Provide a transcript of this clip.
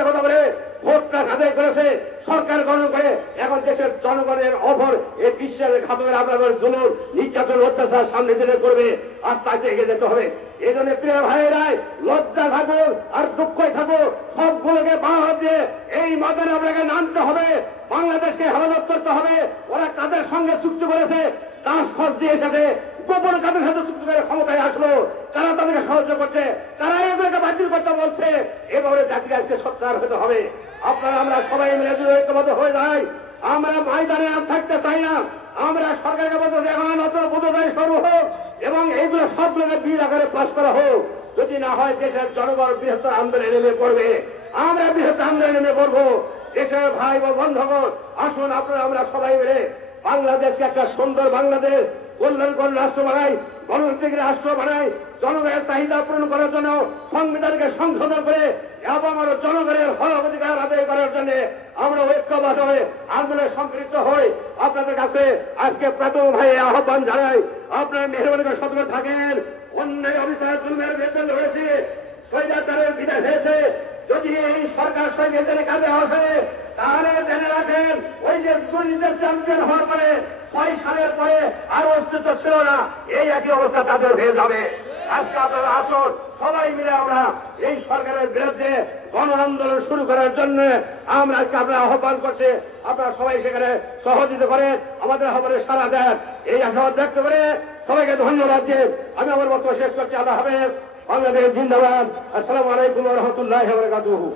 মিথ্যা কথা বলে ভোটটা আদায় করেছে, সরকার গঠন করে এখন দেশের জনগণের অভর এই বিশ্বের ঘাতকের আপনাদের জুলুম নির্যাতন অত্যাচার সামনে দিনে করবে, আজ তাকে এগিয়ে যেতে হবে। এই জন্য প্রিয় ভাইয়েরাই লজ্জা থাকুক আর দুঃখই থাকুক, সবগুলোকে বাধা দিয়ে এই ময়দানে আপনাকে নামতে হবে, বাংলাদেশকে হেফাজত করতে হবে। ওরা কাদের সঙ্গে চুক্তি করেছে, তার খোঁজ দিয়ে এসেছে, গোপন কাদের সাথে চুক্তি করে ক্ষমতায় আসলো, তারা তাদেরকে সাহায্য করছে, তারা এগুলোকে বাতিল করতে বলছে। এভাবে জাতিকে আজকে সোচ্চার হতে হবে। আপনারা আমরা সবাই মিলে যদি ঐক্যবদ্ধ হয়ে যাই, আমরা ময়দানে আর থাকতে চাই না। আমরা সরকারকে বলতে এখন নতুন বোধদায় শুরু হোক এবং এইগুলো সবগুলোকে বিল আকারে পাশ করা হোক। যদি না হয় দেশের জনগণ বৃহত্তর আন্দোলনে নেমে পড়বে, আমরা বৃহত্তর আন্দোলনে নেমে পড়বো। দেশের ভাই ও বন্ধুগণ, আসুন আপনারা আমরা সবাই মিলে বাংলাদেশকে একটা সুন্দর বাংলাদেশ, কল্যাণকর রাষ্ট্র বানাই, গণতান্ত্রিক রাষ্ট্র বানাই, জনগণের চাহিদা পূরণ করার জন্য সংবিধানকে সংশোধন করে এবং আরো জনগণের হক অধিকার আদায় করার জন্য আমরা ঐক্যবদ্ধ হয়ে আন্দোলনে সম্পৃক্ত হই। আপনাদের কাছে আজকে প্রাথম ভাই আহ্বান জানাই, আপনারা মেহরবানি করে সতর্ক থাকেন। অন্যায় অফিসার জুলুমের বিরুদ্ধে লড়েছে, স্বৈরাচারের বিদায় হয়েছে। যদি এই সরকার সৈন্যদের কাজে আসে তাহলে জেনে রাখেন, ওই যে দুর্নীতির চ্যাম্পিয়ন হওয়ার পরে 6 সালের পরে আর অস্তিত্ব ছিল না, এই একই অবস্থা তাদের হয়ে যাবে। আজকে আপনারা আসুন, সবাই মিলে আমরা এই সরকারের বিরুদ্ধে গণ আন্দোলন শুরু করার জন্য আমরা আজকে আপনারা আহ্বান করছি। আপনারা সবাই সেখানে সহযোগিতা করেন, আমাদের আহ্বানে সাড়া দেন। এই আশাবাদ ব্যক্ত করে সবাইকে ধন্যবাদ দিয়ে আমি আমার বক্তব্য শেষ করছি। আল্লাহ হাফেজ। বাংলাদেশ জিন্দাবাদ। আসসালামু আলাইকুম ওয়া রাহমাতুল্লাহি ওয়া বারাকাতুহু।